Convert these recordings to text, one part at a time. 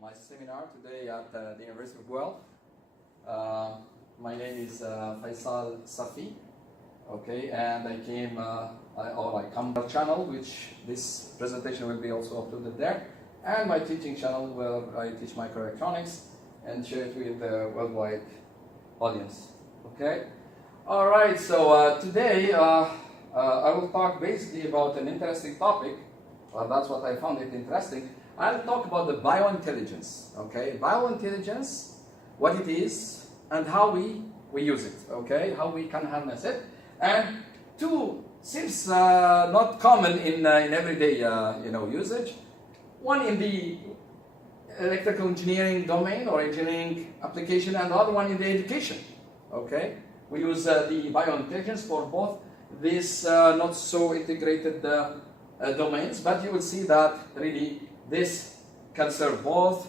my seminar today at the University of Guelph. My name is Fayçal Saffih, okay, and I came, I come to a channel which this presentation will be also uploaded there, and my teaching channel where I teach microelectronics and share it with the worldwide audience, okay? All right, so today I will talk basically about an interesting topic. That's what I found it interesting. I'll talk about the biointelligence, okay? Biointelligence, what it is, and how we use it, okay? How we can harness it. And two seems not common in everyday usage. One in the electrical engineering domain or engineering application, and the other one in the education, okay? We use the biointelligence for both these not so integrated domains, but you will see that really this can serve both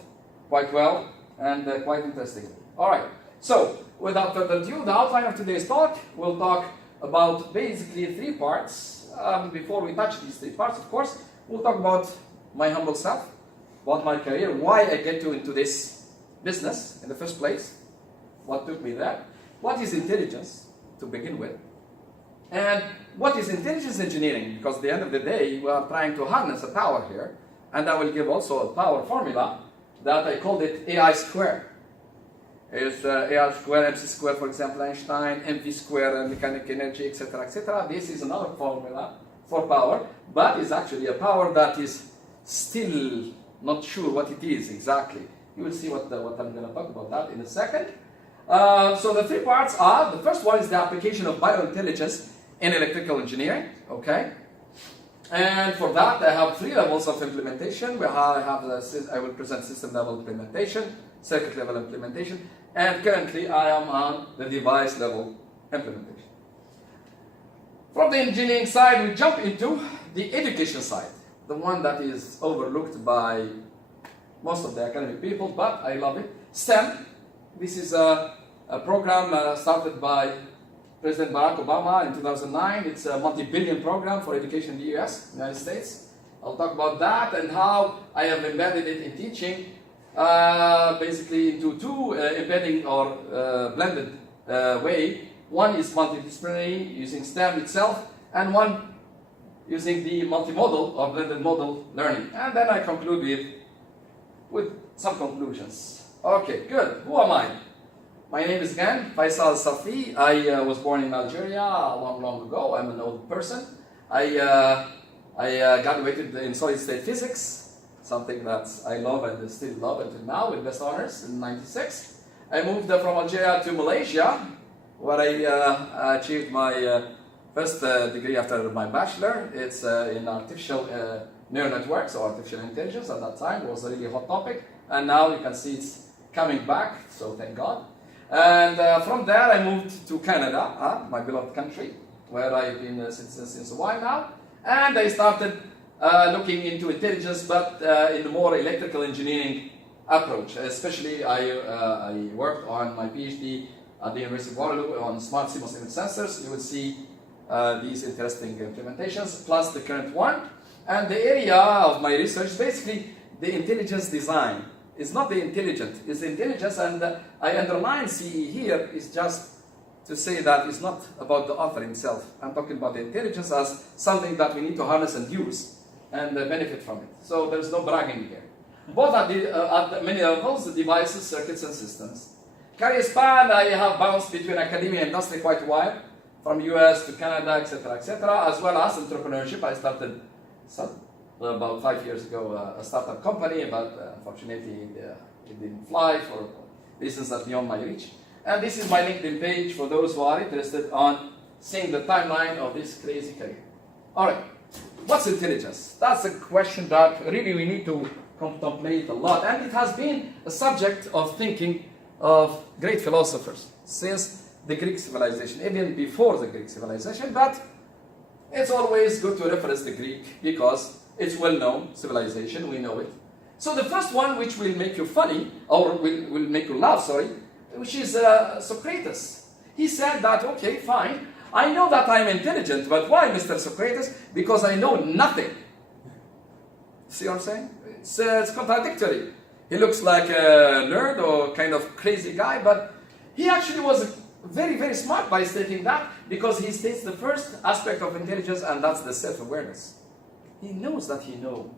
quite well and quite interesting. All right, so without further ado, the outline of today's talk, we'll talk about basically three parts. Before we touch these three parts, of course, we'll talk about my humble self, about my career, why I get into this business in the first place, what took me there, what is intelligence to begin with, and what is intelligence engineering, because at the end of the day, we are trying to harness a power here, and I will give also a power formula that I called it AI squared. It's AI squared, MC squared, for example, Einstein, MV squared, mechanical energy, etc., etc. This is another formula for power, but it's actually a power that is still not sure what it is exactly. You will see what I'm going to talk about that in a second. So the three parts are, the first one is the application of biointelligence in electrical engineering, okay? And for that, I have three levels of implementation. I will present system level implementation, circuit level implementation, and currently I am on the device level implementation. From the engineering side, we jump into the education side, the one that is overlooked by most of the academic people, but I love it. STEM, this is a program started by President Barack Obama in 2009. It's a multi-billion program for education in the US, United States. I'll talk about that and how I have embedded it in teaching, basically into two embedding or blended way. One is multidisciplinary, using STEM itself, and one using the multimodal or blended model learning. And then I conclude with some conclusions. Okay, good. Who am I? My name is again Fayçal Saffih. I was born in Algeria long ago. I'm an old person. I graduated in solid state physics, something that I love and still love until now, with best honors in '96. I moved from Algeria to Malaysia, where I achieved my first degree after my bachelor. It's in artificial neural networks or artificial intelligence. At that time, it was a really hot topic, and now you can see it's coming back, so thank God. And from there, I moved to Canada, my beloved country, where I've been since a while now. And I started looking into intelligence, but in the more electrical engineering approach. Especially, I worked on my PhD at the University of Waterloo on smart CMOS image sensors. You will see these interesting implementations, plus the current one. And the area of my research, basically, the intelligence design. It's not the intelligent, it's the intelligence, and I underline CE here is just to say that it's not about the author himself. I'm talking about the intelligence as something that we need to harness and use and benefit from it. So there's no bragging here. Both at many levels, the devices, circuits, and systems. Career span, I have bounced between academia and industry quite a while, from US to Canada, etc., as well as entrepreneurship. I started about 5 years ago, a startup company, but unfortunately it didn't fly for reasons that beyond my reach. And this is my LinkedIn page for those who are interested on seeing the timeline of this crazy career. All right, what's intelligence? That's a question that really we need to contemplate a lot, and it has been a subject of thinking of great philosophers since the Greek civilization, even before the Greek civilization, but it's always good to reference the Greek because it's well-known civilization, we know it. So the first one, which will make you funny, or will make you laugh, sorry, which is Socrates. He said that, okay, fine, I know that I'm intelligent, but why, Mr. Socrates? Because I know nothing. See what I'm saying? It's contradictory. he looks like a nerd or kind of crazy guy, but he actually was very, very smart by stating that, because he states the first aspect of intelligence, and that's the self-awareness. He knows that he knows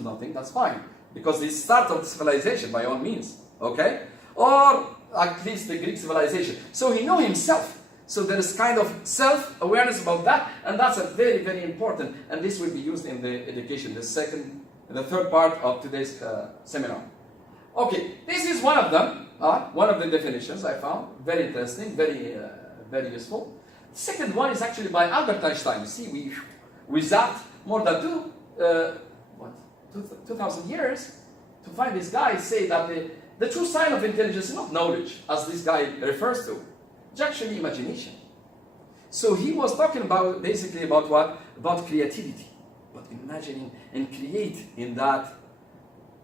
nothing, that's fine, because he started civilization by all means, okay? Or at least the Greek civilization. So he knows himself. So there is kind of self-awareness about that, and that's a very, very important, and this will be used in the education, the third part of today's seminar. Okay, this is one of them, one of the definitions I found, very interesting, very, very useful. The second one is actually by Albert Einstein. You see, we zapped more than 2,000 years to find this guy say that the true sign of intelligence is not knowledge, as this guy refers to. It's actually imagination. So he was talking about, basically about what? About creativity. But imagining and create in that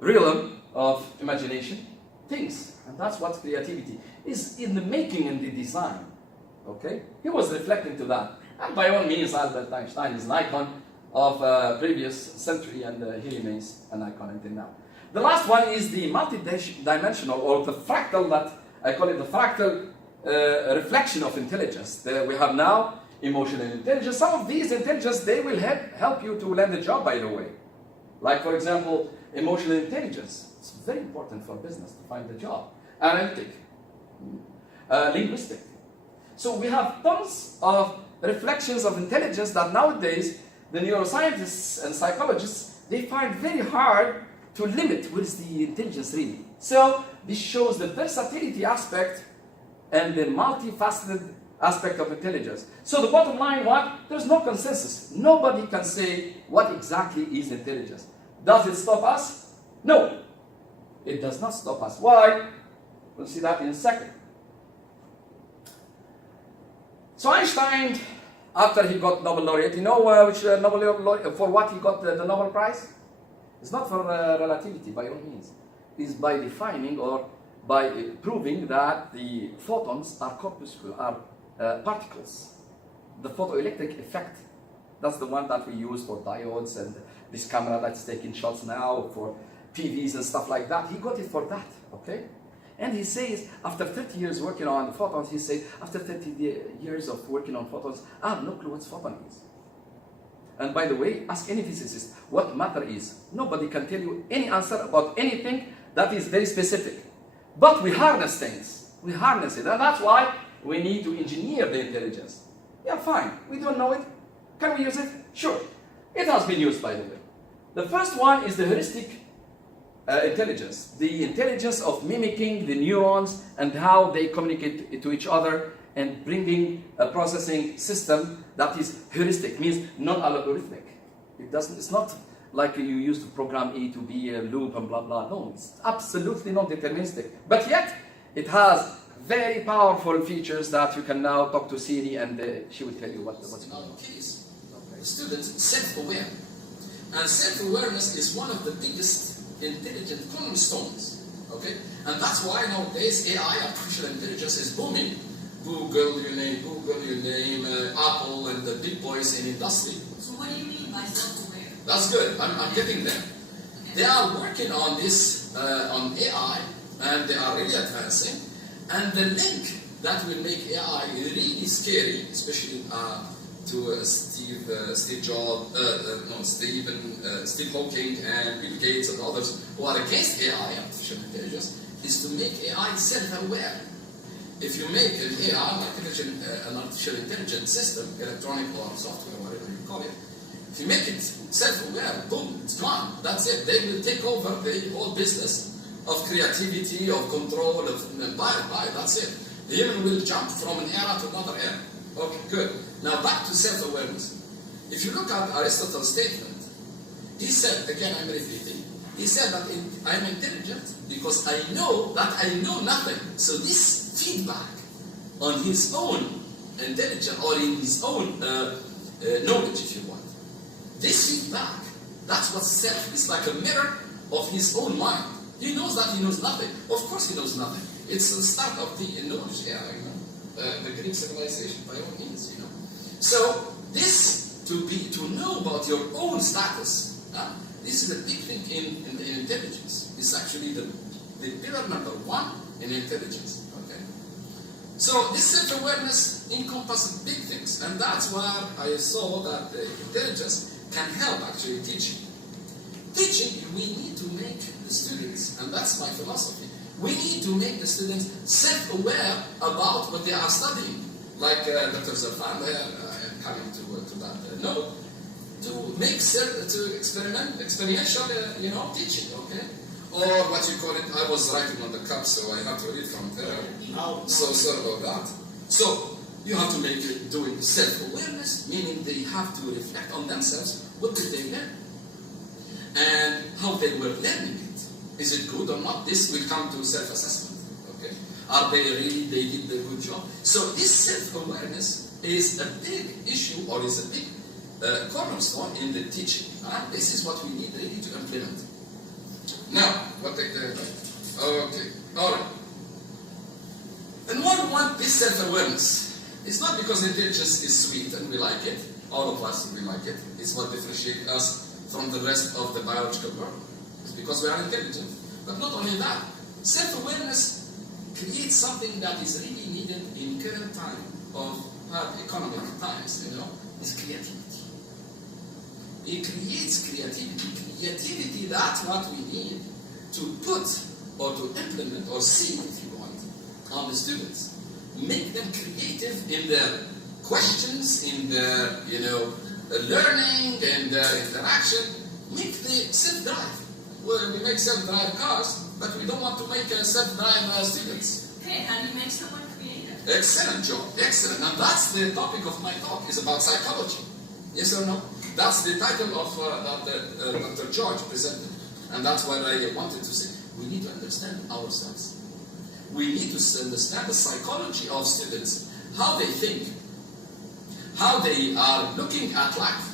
realm of imagination things. And that's what creativity is, in the making and the design. Okay? He was reflecting to that. And by all means, Albert Einstein is an icon of previous century, and he remains an icon until now. The last one is the multi-dimensional, or the fractal, that I call it the fractal reflection of intelligence. We have now emotional intelligence. Some of these intelligence, they will help you to land a job, by the way. Like, for example, emotional intelligence. It's very important for business to find a job. Analytic, linguistic. So we have tons of reflections of intelligence that nowadays the neuroscientists and psychologists, they find very hard to limit what is the intelligence really. So this shows the versatility aspect and the multifaceted aspect of intelligence. So the bottom line, what? There's no consensus. Nobody can say what exactly is intelligence. Does it stop us? No. It does not stop us. Why? We'll see that in a second. So Einstein, after he got Nobel laureate, you know which Nobel laureate, for what he got the Nobel Prize? It's not for relativity, by all means. It's by defining or by proving that the photons are corpuscular, particles. The photoelectric effect, that's the one that we use for diodes and this camera that's taking shots now for PVs and stuff like that. He got it for that, okay? And he says, after 30 years working on photons, he says, after 30 years of working on photons, I have no clue what photon is. And by the way, ask any physicist what matter is. Nobody can tell you any answer about anything that is very specific. But we harness things. We harness it. And that's why we need to engineer the intelligence. Yeah, fine. We don't know it. Can we use it? Sure. It has been used, by the way. The first one is the heuristic intelligence. The intelligence of mimicking the neurons and how they communicate to each other, and bringing a processing system that is heuristic, means non-algorithmic. It's not like you used to program A to B, a loop and blah, blah. No, it's absolutely not deterministic. But yet, it has very powerful features that you can now talk to Siri and she will tell you what's going on. Case, the students self-aware. And self-awareness is one of the biggest intelligent cornerstones. Okay? And that's why nowadays AI, artificial intelligence, is booming. Google, you name Apple and the big boys in industry. So what do you mean by self-aware? That's good. I'm getting there. Okay. They are working on this, on AI, and they are really advancing. And the link that will make AI really scary, especially to Steve Jobs, Steve Hawking and Bill Gates and others who are against AI, artificial intelligence, is to make AI self-aware. If you make an AI, an artificial intelligence system, electronic or software, whatever you call it, if you make it self-aware, boom, it's gone. That's it. They will take over the whole business of creativity, of control, of bye, that's it. The human will jump from an era to another era. Okay, good. Now back to self-awareness. If you look at Aristotle's statement, he said, again I'm repeating, he said that I'm intelligent because I know that I know nothing. So this feedback on his own intelligence, or in his own knowledge, if you want, this feedback, that's what self is, like a mirror of his own mind. He knows that he knows nothing. Of course he knows nothing. It's the start of the knowledge era, the Greek civilization, by all means, So this, to know about your own status This is a big thing in intelligence. It's actually the pillar number one in intelligence. Okay. So this self-awareness encompasses big things, and that's why I saw that intelligence can help actually teaching. Teaching, we need to make the students, and that's my philosophy, we need to make the students self-aware about what they are studying. Like Dr. Zafan, I'm coming to that note, to make experiential, teaching, okay? Or what you call it, I was writing on the cup, so I have to read from there. So sorry about that. So you have to make it doing self-awareness, meaning they have to reflect on themselves. What did they learn? And how they were learning it. Is it good or not? This will come to self-assessment. Okay? Are they did a good job? So this self-awareness is a big issue, or is a big cornerstone in the teaching. This is what we need really to implement. Now, okay, all right. And why do we want this self-awareness? It's not because intelligence is sweet and we like it. All of us, we like it. It's what differentiates us from the rest of the biological world. It's because we are intelligent. But not only that, self-awareness creates something that is really needed in current time of economic times, is creativity. It creates creativity. Creativity, that's what we need to put or to implement or see, if you want, on the students. Make them creative in their questions, in their, learning and their interaction. Make the self-drive. Well, we make self-drive cars, but we don't want to make self-drive students. Okay, how do you make someone creative? Excellent job, excellent. And that's the topic of my talk, is about psychology. Yes or no? That's the title of that Dr. George presented. And that's what I wanted to say. We need to understand ourselves. We need to understand the psychology of students, how they think, how they are looking at life,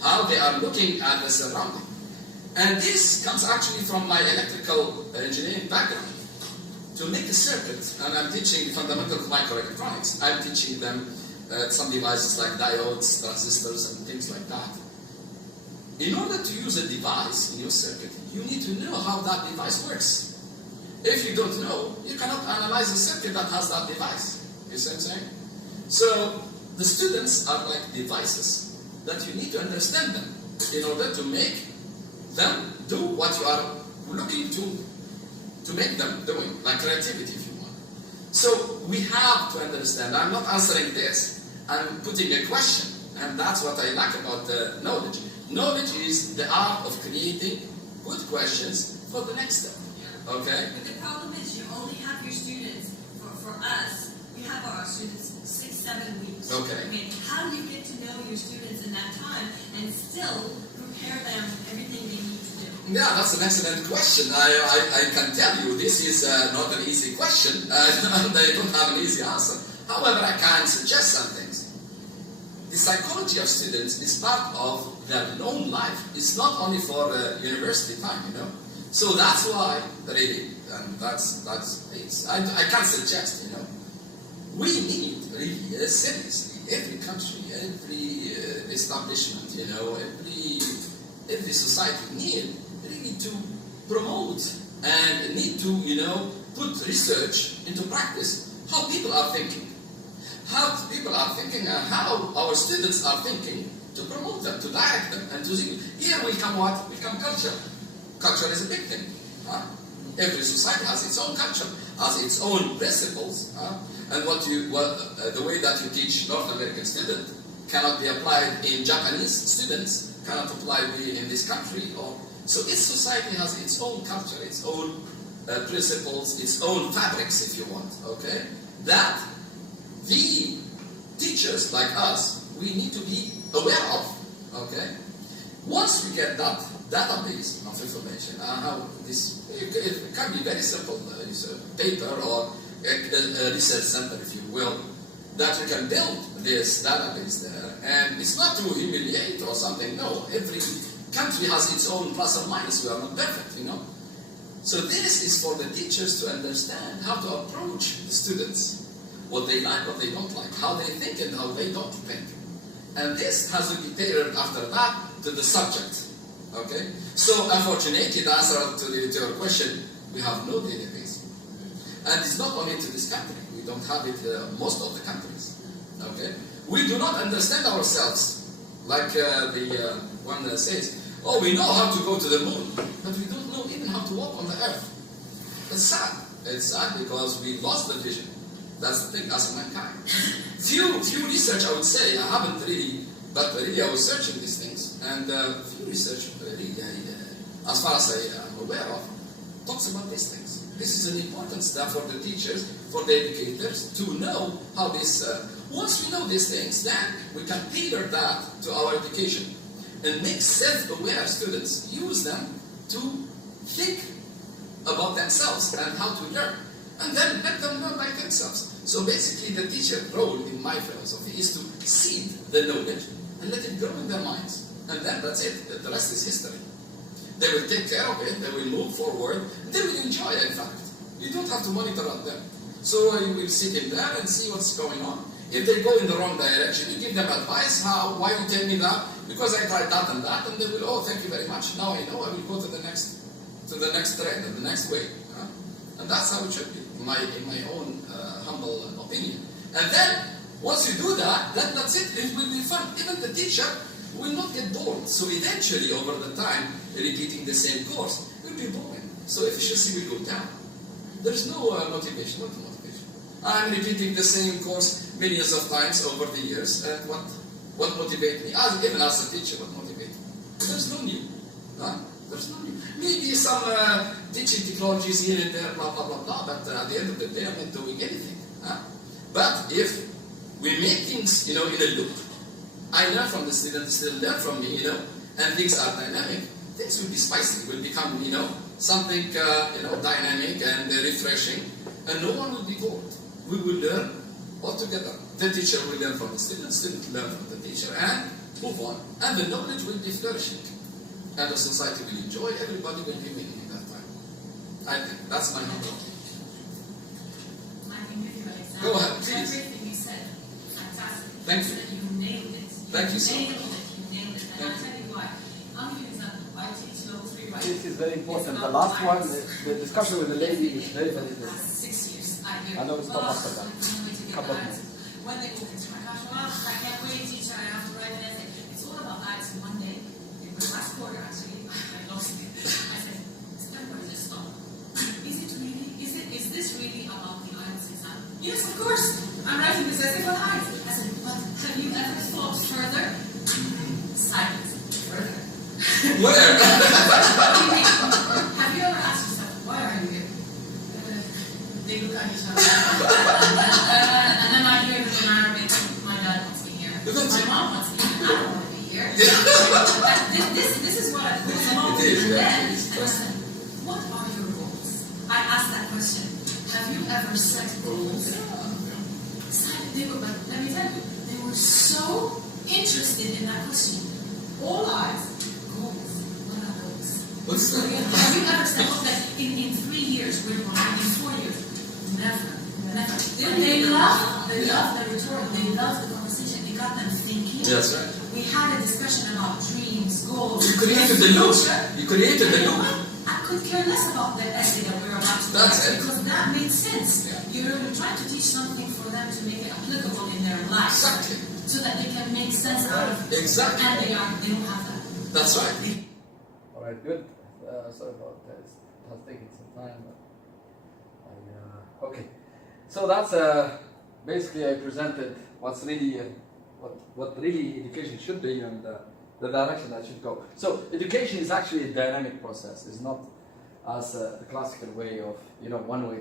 how they are looking at the surrounding. And this comes actually from my electrical engineering background. To make a circuit, and I'm teaching fundamental microelectronics, I'm teaching them some devices like diodes, transistors, and things like that. In order to use a device in your circuit, you need to know how that device works. If you don't know, you cannot analyze a circuit that has that device. You see what I'm saying? So, the students are like devices that you need to understand them in order to make them do what you are looking to make them doing, like creativity if you want. So we have to understand, I'm not answering this, I'm putting a question, and that's what I like about knowledge. Knowledge is the art of creating good questions for the next step. Okay? But the problem is you only have your students, for us, we have our students 6-7 weeks. Okay. How do you get to know your students in that time and still prepare them everything they need to do? Yeah, that's an excellent question. I can tell you this is not an easy question. They don't have an easy answer. However, I can suggest some things. The psychology of students is part of their own life. It's not only for university time, So that's why, really, and that's it. I can suggest, we need really seriously every country, every establishment, every society need really to promote and need to, put research into practice how people are thinking. How people are thinking and how our students are thinking to promote them, to direct them, and to see. Here will come what? Will come culture. Culture is a big thing. Every society has its own culture, has its own principles, and the way that you teach North American students cannot be applied in Japanese students, cannot apply in this country. So each society has its own culture, its own principles, its own fabrics, if you want. Okay, that the teachers like us, we need to be aware of. Okay, once we get that database of information, it can be very simple. It's a paper or a research center, if you will, that you can build this database there. And it's not to humiliate or something. No, every country has its own plus or minus. We are not perfect, So this is for the teachers to understand how to approach the students. What they like, what they don't like, how they think and how they don't think. And this has to be tailored after that to the subject. Okay? So unfortunately, the answer to your question, we have no database. And it's not only to this country. We don't have it most of the countries. Okay? We do not understand ourselves. Like the one that says, oh, we know how to go to the moon, but we don't know even how to walk on the earth. It's sad. It's sad because we lost the vision. That's the thing, as mankind. Few research, I would say, I haven't really, but really I was searching these things, and few research, really, as far as I am aware of, talks about these things. This is an important step for the teachers, for the educators, to know how this, once we know these things, then we can tailor that to our education and make self-aware students use them to think about themselves and how to learn, and then let them learn by themselves. So basically the teacher's role in my philosophy is to seed the knowledge and let it grow in their minds, and then that's it. The rest is history. They will take care of it, they will move forward, they will enjoy it, in fact. You don't have to monitor on them. So you will sit in there and see what's going on. If they go in the wrong direction, you give them advice. Why you tell me that? Because I tried that, and they will, oh, thank you very much. Now I know, I will go to the next trend, and the next way. And that's how it should be, in my own humble opinion. And then, once you do that, that's it. It will be fun. Even the teacher will not get bored. So eventually, over the time, repeating the same course will be boring. So efficiency will go down. There's no motivation. What motivation? I'm repeating the same course millions of times over the years. And what motivates me? Even as a teacher, what motivates me? There's no new. There's no new. Maybe some teaching technologies here and there, blah, blah, blah, blah. But at the end of the day, I'm not doing anything. But if we make things, in a loop, I learn from the students learn from me, and things are dynamic, things will be spicy, will become, something, dynamic and refreshing, and no one will be bored. We will learn all together. The teacher will learn from the students learn from the teacher, and move on. And the knowledge will be flourishing. And the society will enjoy, everybody will be winning at that time. I think that's my humble opinion. I can give you an example. Go ahead, please. Everything you said, fantastic. Thank you. You nailed it. Thank you so much. You nailed it. And I'll tell you why. I'll give you an example. I teach level 3 writing. This is very important. The last one, the discussion with the lady is very, very good. 6 years. I know it's not after that. Couple of minutes. When they walk into my class, well, I can't wait, teacher, I have to write an essay. It's all about IELTS. One day, it was last quarter actually, I lost it. I said, everybody just stop. Is this really about the IELTS exam? Yes, of course. I'm writing this essay for IELTS. I said, but have you ever thought further? Silence. Further. Where? What do you mean? Have you ever asked yourself, why are you here? They look at each other. And then I hear them in Arabic, my dad wants me here. My mom wants me here. I don't want to be here. This is what I put them all. And then, and I said, what are your goals? I asked that question. Have you ever set goals? But let me tell you, they were so interested in that question. All eyes, goals. What are goals? Have you ever said, okay, in 3 years, we're going to in 4 years? Never. They love the rhetoric, they love the conversation, it got them thinking. That's right. We had a discussion about dreams, goals. You created the loop. You created the loop. I could care less about the essay that we were about to That's it. because that made sense. Yeah. You're trying to teach something for them to make it applicable in their life. Exactly. So that they can make sense out of it. Exactly. And they don't have that. That's right. All right, good. Sorry about that. It has taken some time. But okay. So that's basically I presented what's really what really education should be and the direction that should go. So education is actually a dynamic process. It's not as the classical way of one-way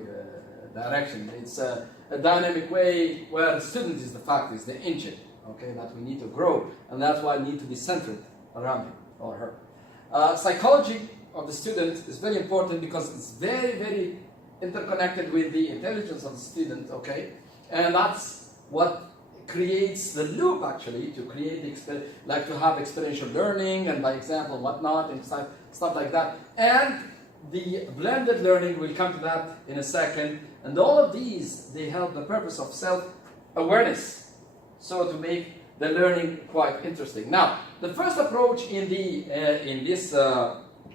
direction. It's a dynamic way where the student is the factor, is the engine. Okay, that we need to grow, and that's why we need to be centered around him or her. Psychology of the student is very important because it's very, very interconnected with the intelligence of the student, okay? And that's what creates the loop, actually, to create to have experiential learning and by example, whatnot, and stuff like that. And the blended learning, we'll come to that in a second. And all of these, they help the purpose of self-awareness. So to make the learning quite interesting. Now, the first approach in this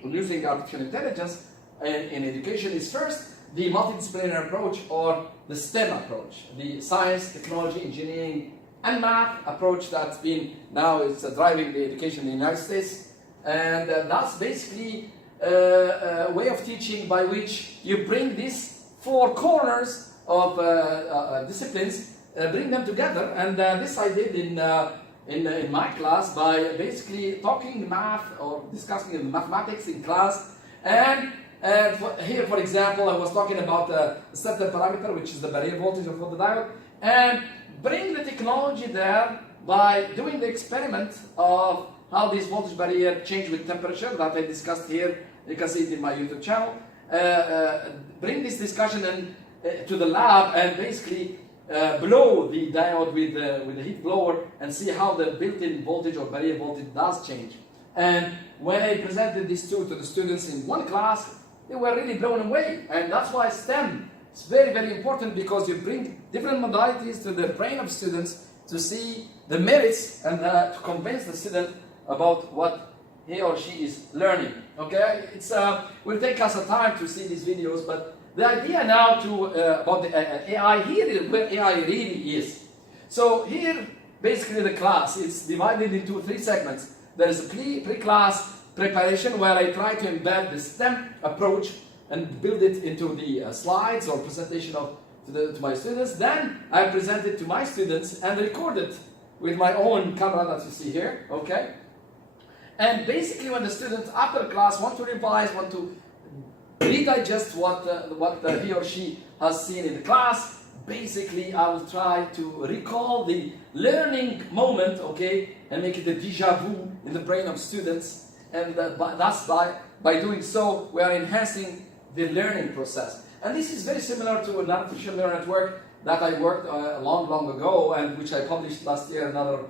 using artificial intelligence in education is first the multidisciplinary approach, or the STEM approach, the science, technology, engineering, and math approach that's been now is driving the education in the United States. And that's basically a way of teaching by which you bring these four corners of disciplines, bring them together. And this I did in my class by basically talking math or discussing mathematics in class. And here, for example, I was talking about the certain parameter, which is the barrier voltage of the diode, and bring the technology there by doing the experiment of how this voltage barrier change with temperature that I discussed here. You can see it in my YouTube channel. Bring this discussion to the lab and basically blow the diode with the heat blower and see how the built-in voltage or barrier voltage does change. And when I presented these two to the students in one class, they were really blown away. And that's why STEM is very, very important, because you bring different modalities to the brain of students to see the merits and to convince the student about what he or she is learning. Okay, it's will take us a time to see these videos, but the idea now to about the AI here is where AI really is. So here, basically, the class is divided into three segments. There is a pre-class preparation where I try to embed the STEM approach and build it into the slides or presentation to my students. Then I present it to my students and record it with my own camera that you see here. Okay. And basically, when the students after class want to revise, want to redigest what he or she has seen in the class, basically I will try to recall the learning moment, okay, and make it a déjà vu in the brain of students. And that's by doing so, we are enhancing the learning process. And this is very similar to an artificial neural network that I worked long ago, and which I published last year, another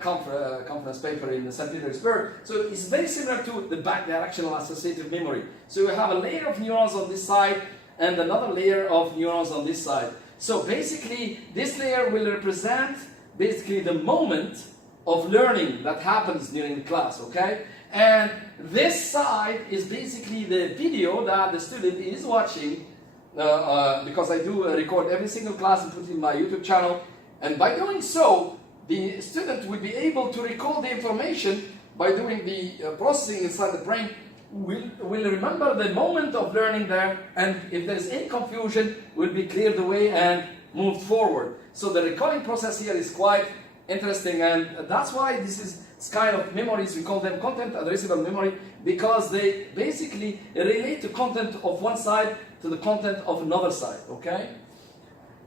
conference paper in St. Petersburg. So it's very similar to the bidirectional associative memory. So you have a layer of neurons on this side and another layer of neurons on this side. So basically, this layer will represent basically the moment of learning that happens during the class, okay? And this side is basically the video that the student is watching, because I do record every single class and put it in my YouTube channel. And by doing so, the student will be able to recall the information by doing the processing inside the brain, will remember the moment of learning there, and if there is any confusion, will be cleared away and moved forward. So the recalling process here is quite interesting, and that's why this is kind of memories, we call them content addressable memory, because they basically relate to content of one side to the content of another side, okay?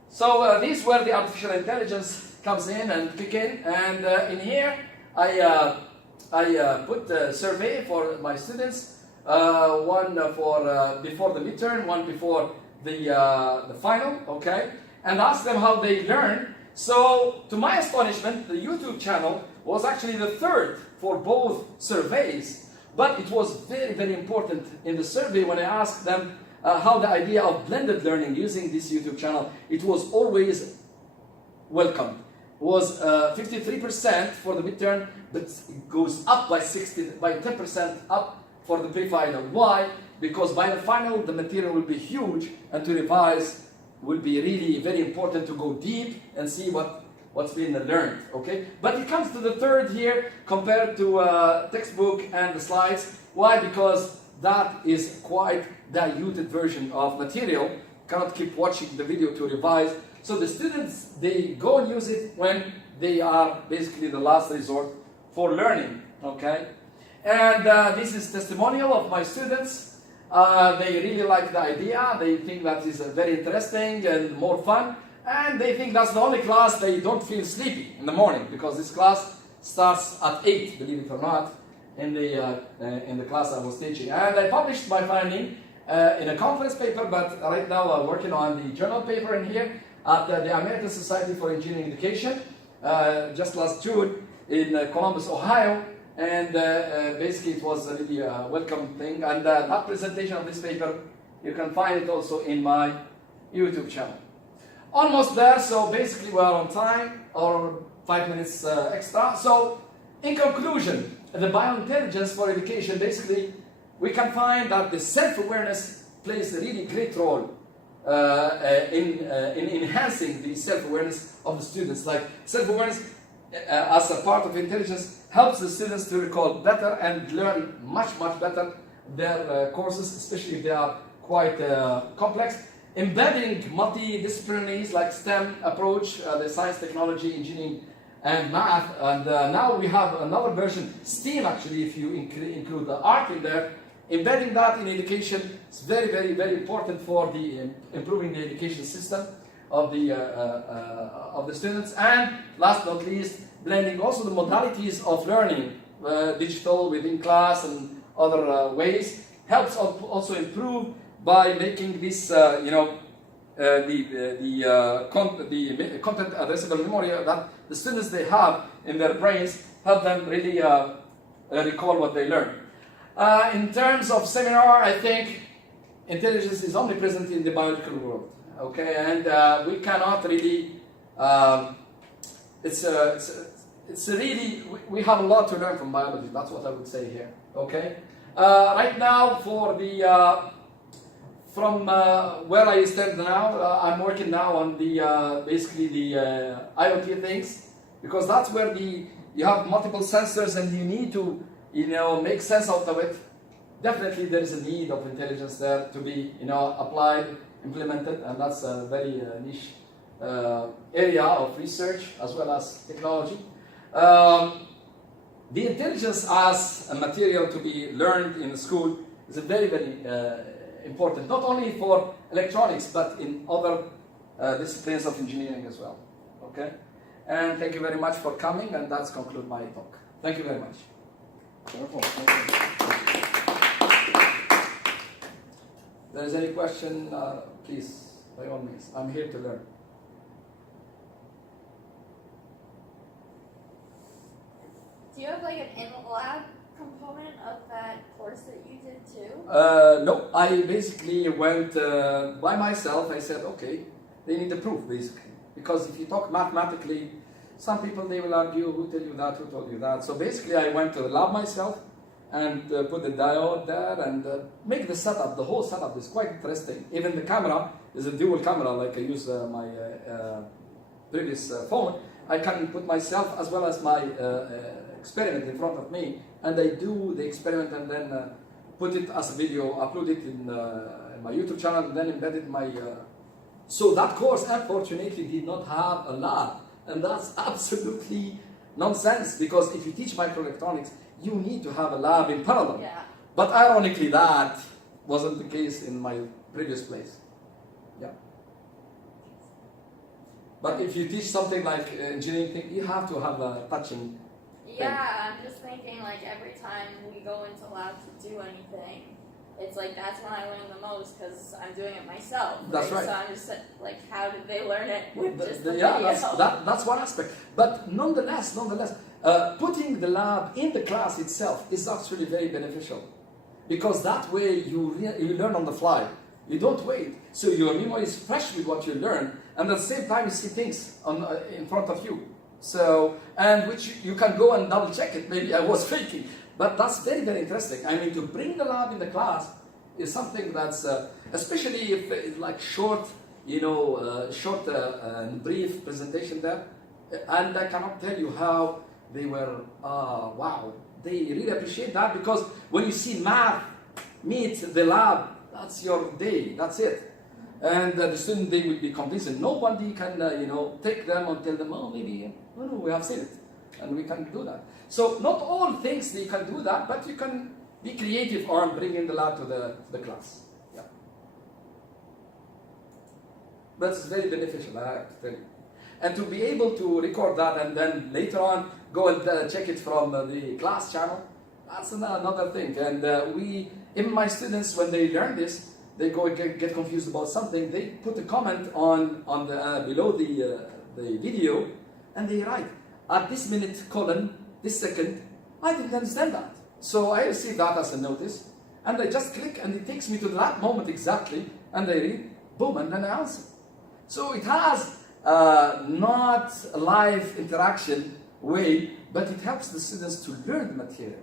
So these where the artificial intelligence comes in and kick in, and in here I put a survey for my students, one for before the midterm, one before the final, okay, and ask them how they learn. So to my astonishment, the YouTube channel was actually the third for both surveys, but it was very, very important in the survey when I asked them how the idea of blended learning using this YouTube channel, it was always welcome. Was 53% for the midterm, but it goes up by 10% up for the pre-final. Why? Because by the final, the material will be huge, and to revise will be really very important to go deep and see what's been learned, okay? But it comes to the third here compared to textbook and the slides. Why? Because that is quite diluted version of material. Cannot keep watching the video to revise. So the students, they go and use it when they are basically the last resort for learning, okay? And this is testimonial of my students. They really like the idea. They think that is very interesting and more fun. And they think that's the only class they don't feel sleepy in the morning, because this class starts at 8, believe it or not, in the class I was teaching. And I published my finding in a conference paper, but right now I'm working on the journal paper in here at the American Society for Engineering Education, just last June in Columbus, Ohio. And basically it was a really welcome thing. And that presentation of this paper, you can find it also in my YouTube channel. Almost there, so basically we are on time, or 5 minutes extra. So, in conclusion, the biointelligence for education, basically, we can find that the self-awareness plays a really great role in enhancing the self-awareness of the students. Like self-awareness as a part of intelligence helps the students to recall better and learn much better their courses, especially if they are quite complex. Embedding multidisciplinaries like STEM approach, the science, technology, engineering, and math. And now we have another version, STEAM actually, if you include the art in there. Embedding that in education is very important for the improving the education system of the students. And last but not least, blending also the modalities of learning, digital within class and other ways, helps also improve by making this, the content addressable memory that the students they have in their brains, help them really recall what they learn. In terms of seminar, I think intelligence is omnipresent in the biological world. Okay, and we cannot really. It's really we have a lot to learn from biology. That's what I would say here. Okay, right now for the from where I stand now, I'm working now on the basically the IoT things, because that's where you have multiple sensors and you need to make sense out of it. Definitely there is a need of intelligence there to be applied, implemented, and that's a very niche area of research as well as technology. The intelligence as a material to be learned in school is a very important, not only for electronics but in other disciplines of engineering as well. Okay, and thank you very much for coming, and that's conclude my talk. Thank you very much. Wonderful. Thank you. If there is any question, please, by all means. I'm here to learn. Do you have like an in-lab component of that course that you did too? No, I basically went by myself. I said, okay, they need a proof basically. Because if you talk mathematically, some people, they will argue, who tell you that, who told you that. So basically I went to the lab myself and put the diode there and make the setup. The whole setup is quite interesting. Even the camera is a dual camera, like I use my previous phone. I can put myself as well as my experiment in front of me, and I do the experiment and then put it as a video, upload it in my YouTube channel, and then embed it in my... So that course, unfortunately, did not have a lab. And that's absolutely nonsense, because if you teach microelectronics, you need to have a lab in parallel. Yeah. But ironically, that wasn't the case in my previous place. Yeah. But if you teach something like engineering thing, you have to have a touching. Yeah, I'm just thinking like every time we go into lab to do anything, it's like that's when I learn the most because I'm doing it myself. That's right. So I'm just like, how did they learn it with just the yeah, video? that's one aspect. But nonetheless, putting the lab in the class itself is actually very beneficial, because that way you learn on the fly. You don't wait, so your memory is fresh with what you learn, and at the same time you see things in front of you. So, and which you can go and double check it. Maybe I was faking. But that's very interesting. I mean, to bring the lab in the class is something that's, especially if it's like short and brief presentation there. And I cannot tell you how they were, wow, they really appreciate that, because when you see math meet the lab, that's your day, that's it. And the student, they will be convinced, and nobody can, take them and tell them, oh, maybe, no, we have seen it. And we can do that. So not all things they can do that, but you can be creative or bring in the lab to the class. Yeah. But it's very beneficial, I have to tell you. And to be able to record that and then later on go and check it from the class channel, that's another thing. And even my students, when they learn this, they go get confused about something, they put a comment on the below the video, and they write, at this minute, this second, I didn't understand that. So I receive that as a notice, and I just click, and it takes me to that moment exactly, and I read, boom, and then I answer. So it has not a live interaction way, but it helps the students to learn the material.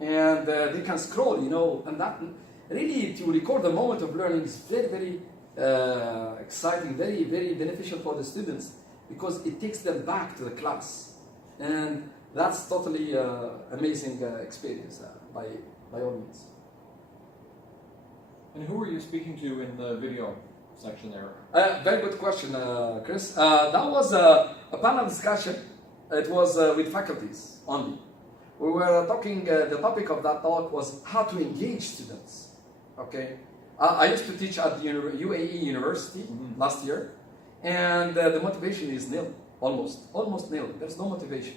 And they can scroll, you know, and that really to record the moment of learning is very, very exciting, very, very beneficial for the students because it takes them back to the class. And that's totally amazing experience by all means. And who were you speaking to in the video section there? Very good question, Chris. That was a panel discussion. It was with faculties only. We were talking, the topic of that talk was how to engage students. Okay, I used to teach at the UAE University last year, and the motivation is nil, almost nil. There's no motivation.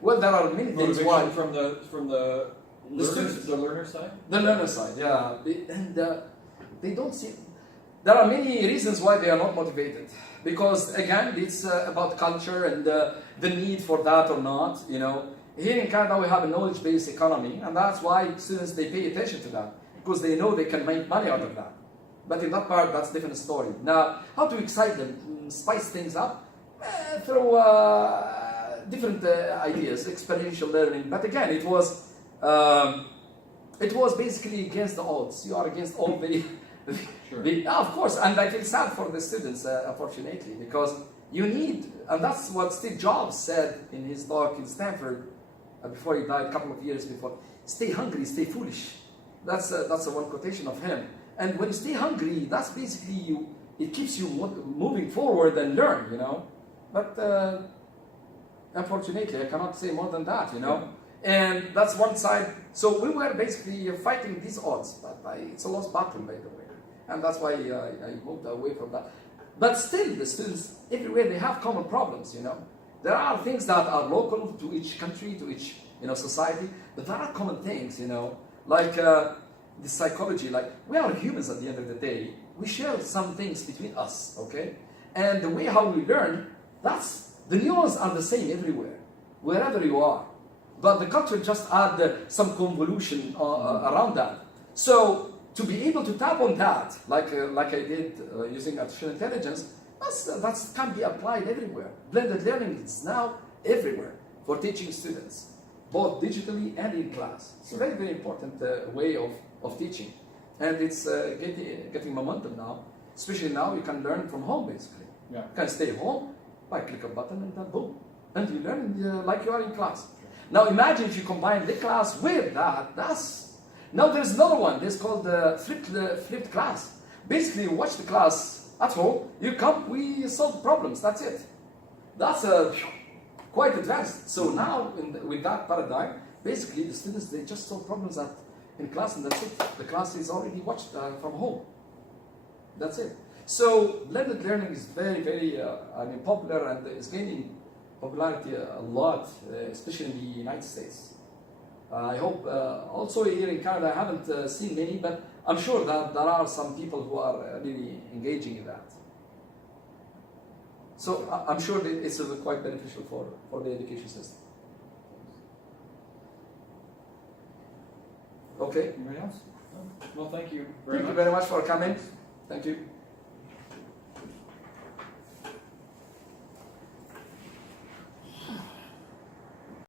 Well, there are many things why. From the learner side? The learner side, yeah. They don't see. There are many reasons why they are not motivated. Because again, it's about culture and the need for that or not. You know, here in Canada we have a knowledge-based economy, and that's why students they pay attention to that because they know they can make money out of that. But in that part, that's a different story. Now, how to excite them, spice things up through different ideas, experiential learning. But again, it was basically against the odds. You are against all the. Sure. Of course, and I feel sad for the students, unfortunately, because you need, and that's what Steve Jobs said in his talk in Stanford before he died a couple of years before. Stay hungry, stay foolish. That's one quotation of him. And when you stay hungry, that's basically it keeps you moving forward and learn, you know. But unfortunately, I cannot say more than that, you know. And that's one side. So we were basically fighting these odds, but it's a lost battle, by the way. And that's why I moved away from that. But still, the students, everywhere, they have common problems, you know. There are things that are local to each country, to each, you know, society, but there are common things, you know, like the psychology, like we are humans at the end of the day. We share some things between us, okay? And the way how we learn, the neurons are the same everywhere, wherever you are. But the culture just add some convolution around that. So, to be able to tap on that, like I did using artificial intelligence, that can be applied everywhere. Blended learning is now everywhere for teaching students, both digitally and in class. It's a very, very important way of teaching. And it's getting momentum now. Especially now, you can learn from home, basically. Yeah. You can stay home, click a button, and then boom. And you learn like you are in class. Now imagine if you combine the class with that, now there's another one, this called flipped class. Basically, you watch the class at home, you come, we solve problems, that's it. That's quite advanced. So now, with that paradigm, basically the students, they just solve problems in class and that's it. The class is already watched from home. That's it. So blended learning is very, very popular and is gaining popularity a lot, especially in the United States. I hope also here in Canada, I haven't seen many, but I'm sure that there are some people who are really engaging in that. So I'm sure that it's quite beneficial for the education system. Okay. Anybody else? Well, thank you very much. Thank you very much for coming. Thank you.